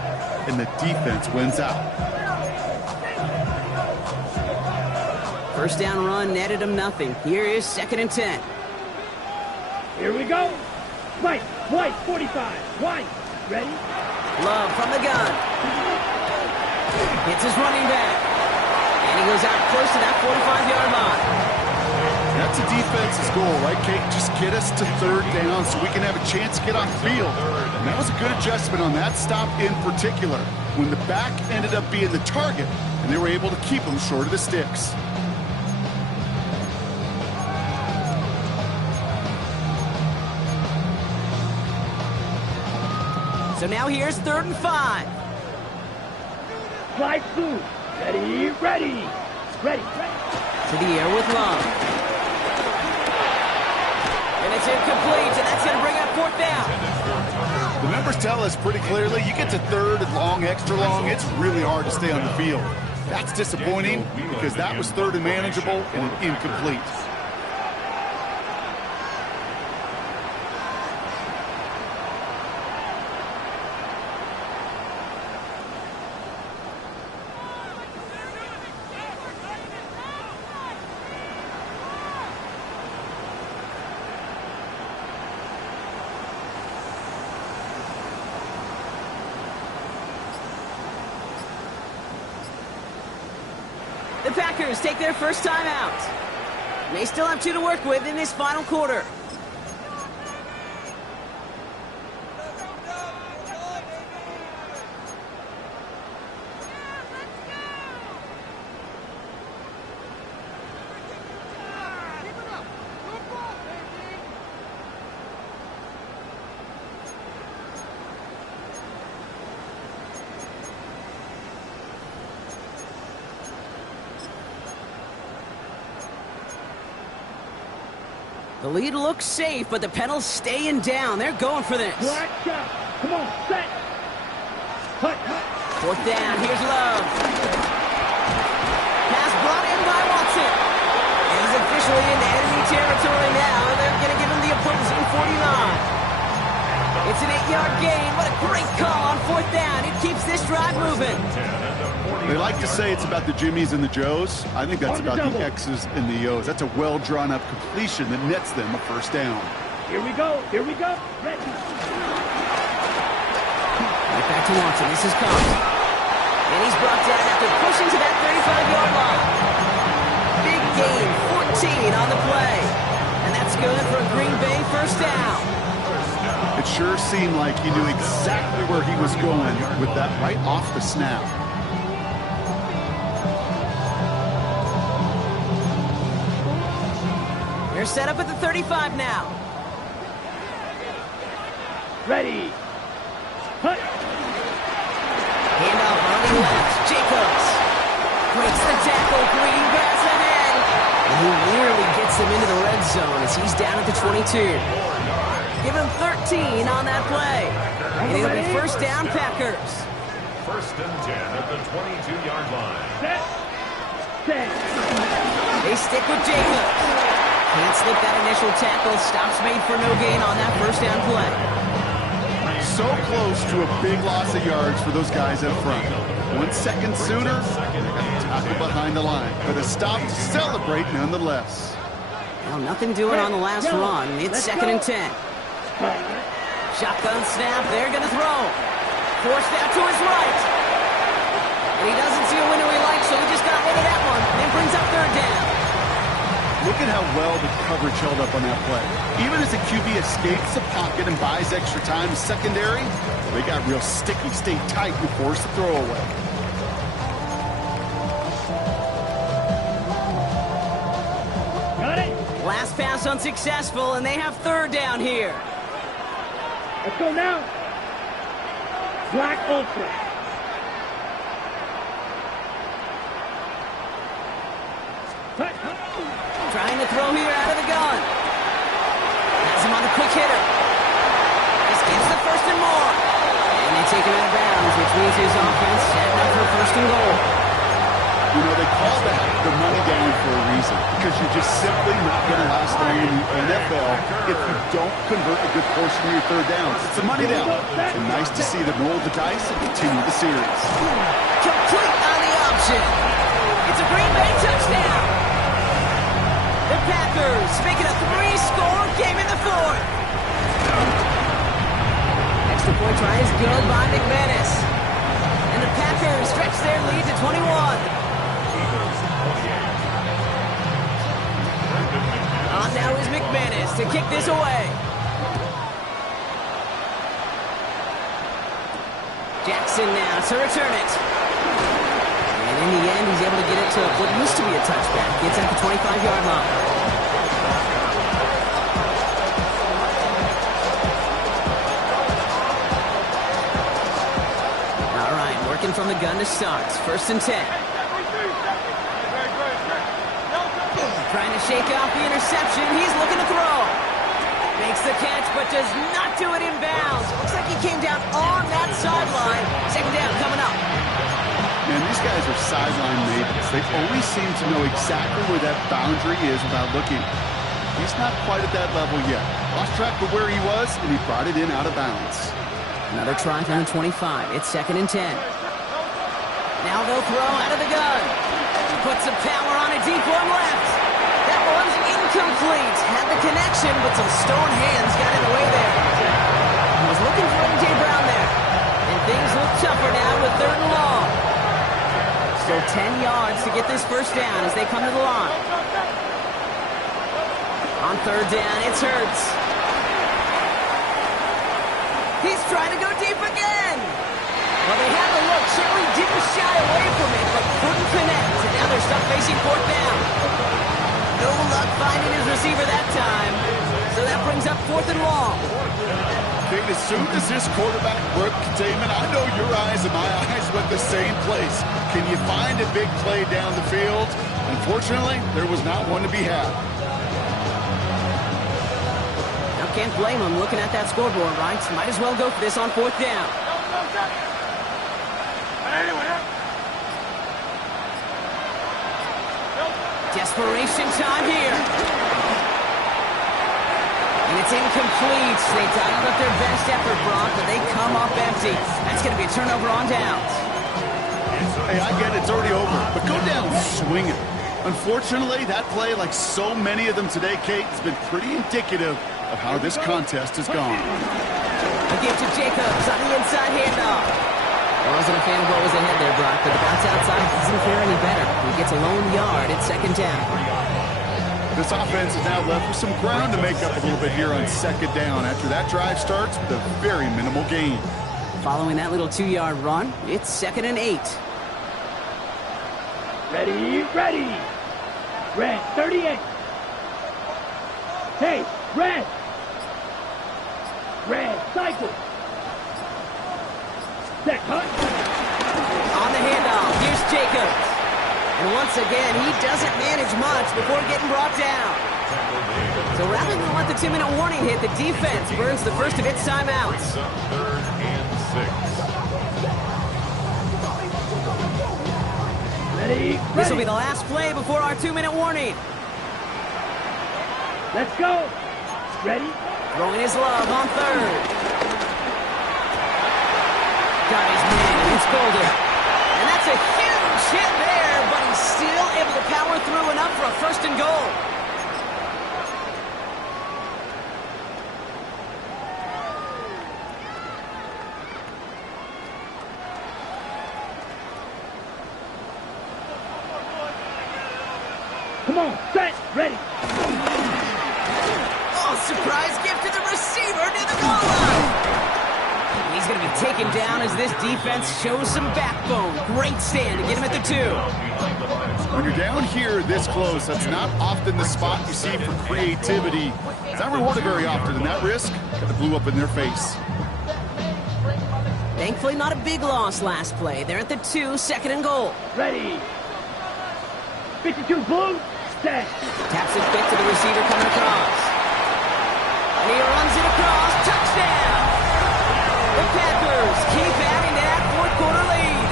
and the defense wins out. First down run netted him nothing. Here is 2nd and 10. Here we go. White. White. 45. White. Ready? Love from the gun. Hits his running back. And he goes out close to that 45-yard line. That's a defense's goal, right, Kate? Just get us to 3rd down so we can have a chance to get off the field. And that was a good adjustment on that stop in particular, when the back ended up being the target, and they were able to keep him short of the sticks. So now here's 3rd and 5. Slide through. Ready. Ready. Ready. To the air with Love. And it's incomplete, and that's going to bring up 4th down. The numbers tell us pretty clearly, you get to 3rd and long, extra long, it's really hard to stay on the field. That's disappointing because that was 3rd and manageable and an incomplete. The Packers take their first time out. They still have 2 to work with in this final quarter. The lead looks safe, but the pedal's staying down. They're going for this. Black shot. Come on, set. Hut. 4th down. Here's Love. Pass brought in by Watson. And he's officially into enemy territory now. They're going to give him the opposing 49. It's an 8-yard gain. What a great call on 4th down. It keeps this drive moving. They like to say it's about the Jimmies and the Joes. I think that's about the X's and the O's. That's a well-drawn-up completion that nets them a first down. Here we go. Here we go. Ready. Right back to Watson. This is caught. And he's brought down after pushing to that 35-yard line. Big gain, 14 on the play. And that's good for a Green Bay first down. It sure seemed like he knew exactly where he was going with that right off the snap. They're set up at the 35 now. Ready. Hut. Handoff on the left. Jacobs breaks the tackle. Green pass ahead. And he nearly gets them into the red zone as he's down at the 22. Give him 13 on that play. And it'll be first down, Packers. 1st and 10 at the 22-yard line. Set. Set. They stick with Jacobs. Can't slip that initial tackle. Stops made for no gain on that first down play. So close to a big loss of yards for those guys up front. 1 second sooner, tackle behind the line. But a stop to celebrate nonetheless. Well, nothing doing on the last run. It's 2nd and 10. Shotgun snap. They're going to throw. Forced out to his right. And he doesn't see a window he likes, so he just got rid of that one. And brings up 3rd down. Look at how well the coverage held up on that play. Even as the QB escapes the pocket and buys extra time in secondary, they got real sticky, stayed tight, and forced the throwaway. Got it. Last pass unsuccessful, and they have 3rd down here. Let's go now. Black Ultra. Hut. Trying to throw here out of the gun. Has him on the quick hitter. This gets the 1st and more. And they take him out of bounds, which means his offense setting up for 1st and goal. You know, they call that the money down for a reason, because you're just simply not going to last long in the NFL if you don't convert a good portion of your 3rd downs. It's the money down. And nice to see them roll the dice and continue the series. Complete on the option. It's a Green Bay touchdown. The Packers making a 3-score game in the 4th. Extra point try is good by McManus. And the Packers stretch their lead to 21. On now is McManus to kick this away. Jackson now to return it. And in the end, he's able to get it to what used to be a touchback. Gets at the 25-yard line. All right, working from the gun to start. 1st and 10. Trying to shake off the interception. He's looking to throw. Makes the catch, but does not do it in bounds. Looks like he came down on that sideline. 2nd down coming up. Man, these guys are sideline mavens. They always seem to know exactly where that boundary is without looking. He's not quite at that level yet. Lost track of where he was, and he brought it in out of bounds. Another try from the 25. It's 2nd and 10. Now they'll throw out of the gun. Puts some power on a deep one left. That one's incomplete. Had the connection, but some stone hands got in the way there. He was looking for A.J. Brown there. And things look tougher now with 3rd and long. So 10 yards to get the this first down as they come to the line. On third down, it's Hurts. He's trying to go deep again. Well, they had the look, certainly didn't shy away from it, but couldn't connect. And now they're stuck facing fourth down. No luck finding his receiver that time. So that brings up fourth and long. Kate, as soon as this quarterback broke containment, I know your eyes and my eyes went the same place. Can you find a big play down the field? Unfortunately, there was not one to be had. Now, can't blame him looking at that scoreboard, right? Might as well go for this on fourth down. Desperation time here. And it's incomplete. They dialed up their best effort, Brock, but they come up empty. That's going to be a turnover on downs. Hey, I get it, it's already over, but go down swinging. Unfortunately, that play, like so many of them today, Kate, has been pretty indicative of how this contest has gone. A give to Jacobs on the inside handoff. I wasn't a fan of what was ahead there, Brock, but the bounce outside doesn't fare any better. He gets a lone yard at second down. This offense is now left with some ground to make up a little bit here on second down after that drive starts with a very minimal gain. Following that little 2-yard run, it's 2nd and 8. Ready, ready. Red, 38. Hey, red. Red, cycle. Set, cut. On the handoff, here's Jacobs. And once again, he doesn't manage much before getting brought down. So rather than let the 2-minute warning hit, the defense burns the first of its timeouts. 3rd and 6. Ready, This will ready. be the last play before our 2-minute warning. Let's go. Ready. Throwing his love on third. Got his man, it's Golden. And that's a huge hit there, but he's still able to power through enough for a 1st and goal. Come on, set, ready. Oh, surprise gift to the receiver near the goal line. He's going to be taken down as this defense shows some backbone. Great stand to get him at the 2. When you're down here this close, that's not often the spot you see for creativity. It's not rewarded very often, and that risk kind of blew up in their face. Thankfully, not a big loss last play. They're at the 2, 2nd and goal. Ready. 52 blue, set. Taps it quick to the receiver coming across. And he runs it across. Touchdown! The Packers keep adding to that fourth-quarter lead.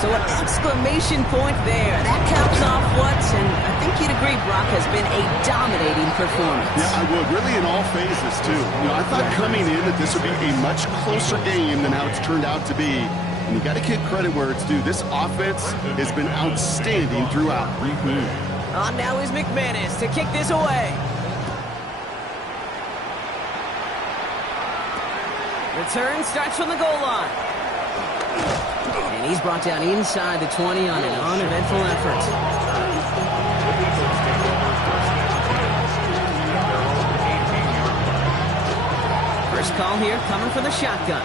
So an exclamation point there. That caps off what, and I think you'd agree, Brock, has been a dominating performance. Yeah, I would. Really in all phases, too. You know, I thought coming in that this would be a much closer game than how it's turned out to be. And you got to give credit where it's due. This offense has been outstanding throughout. On now is McManus to kick this away. Return starts from the goal line. And he's brought down inside the 20 on an uneventful effort. First call here coming from the shotgun.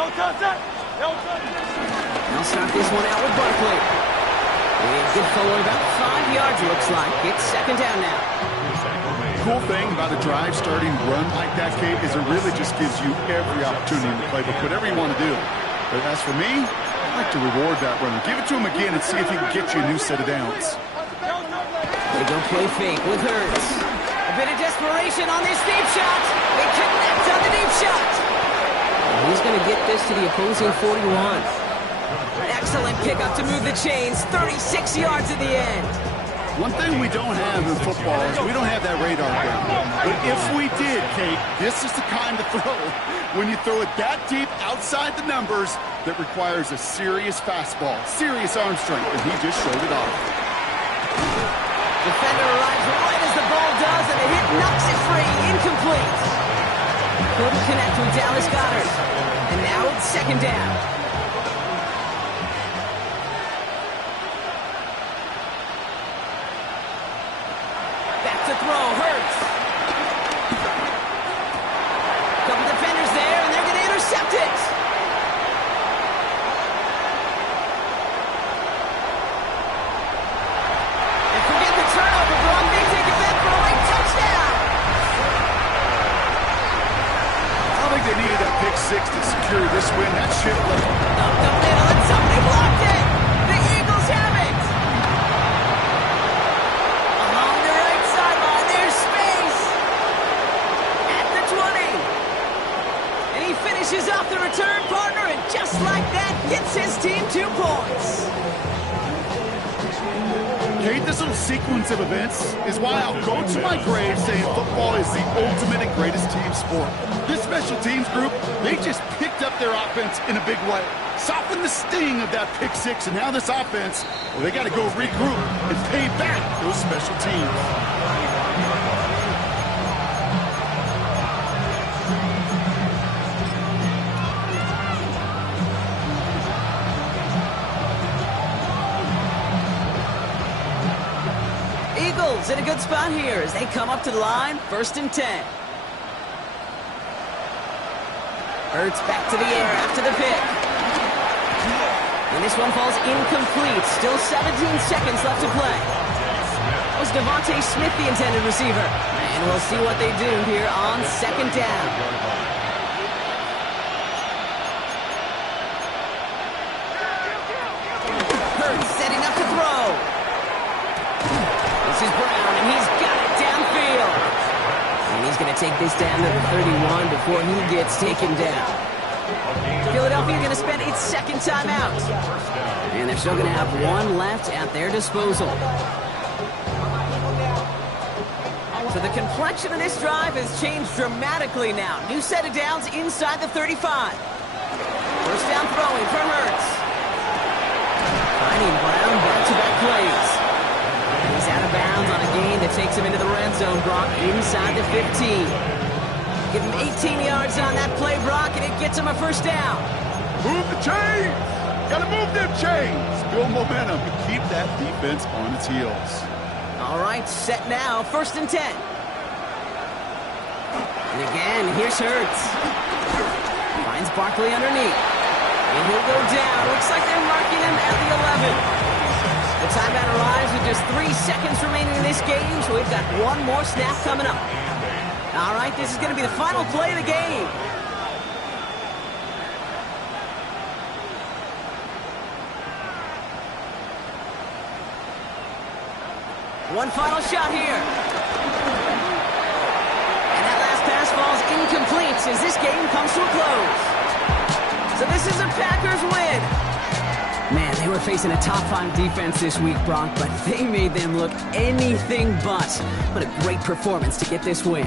They'll start this one out with Barkley. And good forward about 5 yards, looks like. It's 2nd down now. Cool thing about a drive starting run like that, Kate, is it really just gives you every opportunity to play, but whatever you want to do. But as for me, I'd like to reward that runner. Give it to him again and see if he can get you a new set of downs. They go play fake with Hurts. A bit of desperation on this deep shot. They connect on the deep shot. And he's going to get this to the opposing 41. Excellent pickup to move the chains. 36 yards at the end. One thing we don't have in football is we don't have that radar gun. But if we did, Kate, this is the kind of throw when you throw it that deep outside the numbers that requires a serious fastball, serious arm strength, and he just showed it off. Defender arrives right as the ball does, and the hit knocks it free. Incomplete. Couldn't connect with Dallas Goedert. And now it's 2nd down. to throw. Hurts. Couple defenders there, and they're going to intercept it. And forget the turnover, Brock. They take it back for a late touchdown. I don't think they needed that pick six to secure this win. That shit was... Up the middle, and somebody blocked it. The Eagles have it. Along the right sideline, there's space. At the 20. And he finishes off the return partner, and just like that, gets his team 2 points. Kate, this little sequence of events is why I'll go to my grave saying football is the ultimate and greatest team sport. This special teams group, they just picked up their offense in a big way. Softened the sting of that pick six, and now this offense, well, they got to go regroup and pay back those special teams. Eagles in a good spot here as they come up to the line, 1st and 10. Hurts back to the air after the pick. And this one falls incomplete. Still 17 seconds left to play. That was Devontae Smith, the intended receiver. And we'll see what they do here on 2nd down. Hurts setting up to throw. This is Brown, and he's got it downfield. And he's going to take this down to the 31 before he gets taken down. Philadelphia going to spend its 2nd timeout. And they're still going to have 1 left at their disposal. So the complexion of this drive has changed dramatically now. New set of downs inside the 35. 1st down throwing for Hurts. Finding Brown back-to-back plays. He's out of bounds on a gain that takes him into the red zone, Brock, inside the 15. Give him 18 yards on that play, Brock, and it gets him a 1st down. Move the chains! Gotta move them chains! Build momentum and keep that defense on its heels. All right, set now, 1st and 10. And again, here's Hurts. Finds Barkley underneath. And he'll go down. Looks like they're marking him at the 11. The timeout arrives with just 3 seconds remaining in this game, so we've got 1 more snap coming up. All right, this is going to be the final play of the game. One final shot here. And that last pass falls incomplete as this game comes to a close. So this is a Packers win. Man, they were facing a top-5 defense this week, Brock, but they made them look anything but. What a great performance to get this win.